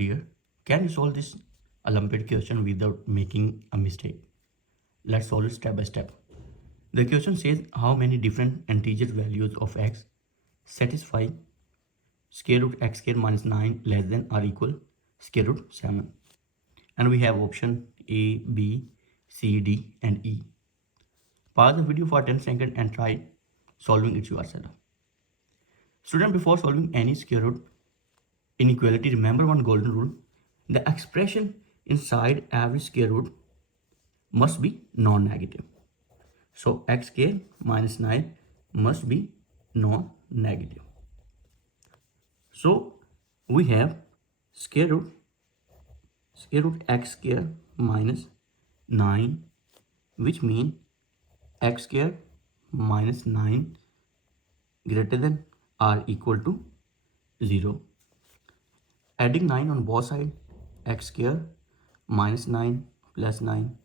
third year. Can you solve this Olympiad question without making a mistake? Let's solve it step by step. The question says how many different integer values of x satisfy square root x square minus 9 less than or equal square root 7. And we have option A, B, C, D and E. Pause the video for 10 seconds and try solving it yourself. Student, before solving any square root inequality, remember one golden rule. The expression inside every square root must be non-negative. So x square minus 9 must be non-negative. So we have square root x square minus 9, which means x square minus 9 greater than or equal to 0. Adding 9 on both sides, x square minus 9 plus 9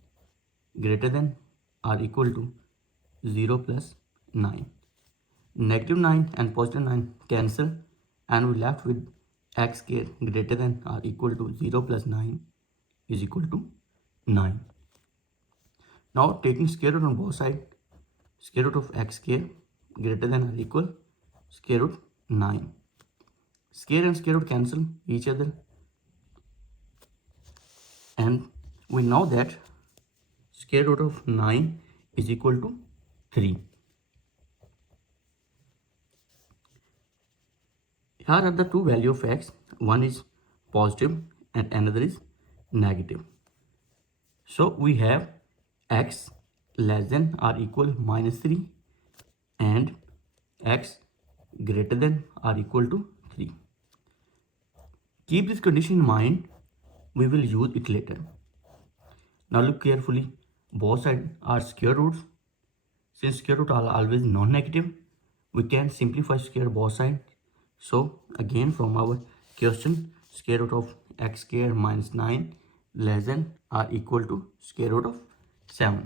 greater than or equal to 0 plus 9. Negative 9 and positive 9 cancel and we left with x square greater than or equal to 0 plus 9 is equal to 9. Now taking square root on both sides, square root of x square greater than or equal square root 9. Square and square root cancel each other and we know that square root of 9 is equal to 3. Here are the two values of x. One is positive and another is negative. So we have x less than or equal minus 3 and x greater than or equal to 3. Keep this condition in mind. We will use it later. Now look carefully. Both sides are square roots. Since square roots are always non-negative, we can simplify square both sides. So again from our question, square root of x square minus 9 less than or equal to square root of 7.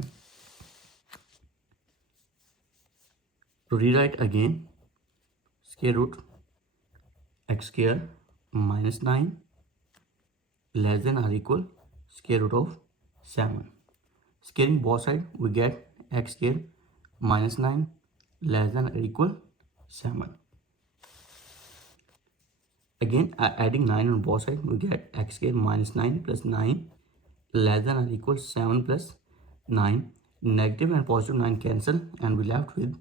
To rewrite again, square root x square minus 9 less than or equal square root of 7. Squaring both sides, we get x square minus 9 less than or equal 7. Again, adding 9 on both sides, we get x square minus 9 plus 9 less than or equal 7 plus 9. Negative and positive 9 cancel and we left with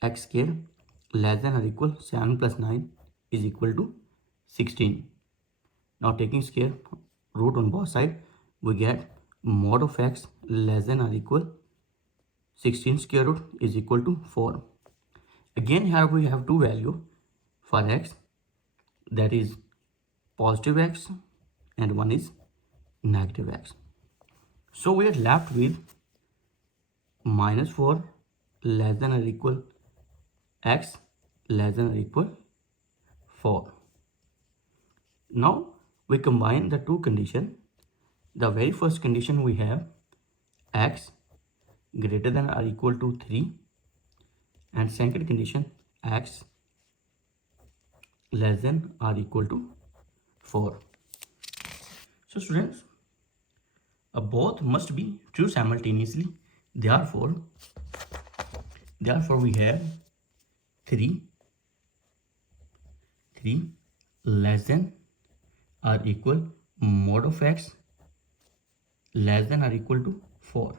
x square less than or equal 7 plus 9 is equal to 16. Now taking square root on both sides, we get mod of x less than or equal 16 square root is equal to 4. Again here we have two values for x, that is positive x and one is negative x. So we are left with minus 4 less than or equal x less than or equal 4. Now we combine the two conditions. The very first condition we have x greater than or equal to 3 and second condition x less than or equal to 4. So students, both must be true simultaneously. Therefore we have 3 less than or equal mod of x less than or equal to 4.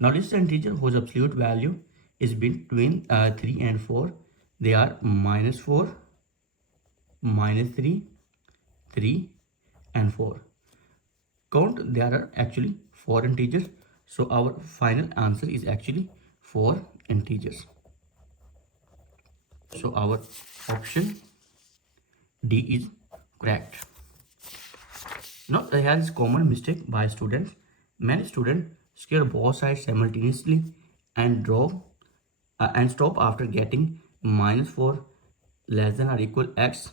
Now this is an integer whose absolute value is between 3 and 4. They are minus 4, minus 3, 3 and 4. Count, there are actually 4 integers. So our final answer is actually 4 integers. So our option D is correct. Now here is common mistake by students. Many students square both sides simultaneously and stop after getting minus 4 less than or equal x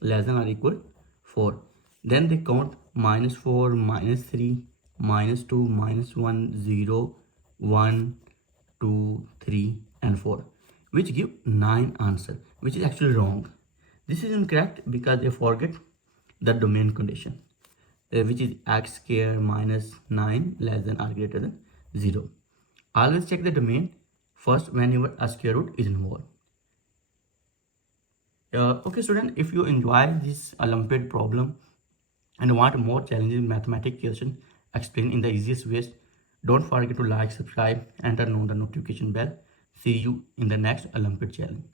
less than or equal 4. Then they count minus 4, minus 3, minus 2, minus 1, 0, 1, 2, 3 and 4, which give 9 answer, which is actually wrong. This is incorrect because they forget the domain condition, which is x square minus 9 less than or greater than 0. Always check the domain first whenever a square root is involved. Okay student, if you enjoy this Olympiad problem and want more challenging mathematics question explained in the easiest ways, don't forget to like, subscribe and turn on the notification bell. See you in the next Olympiad challenge.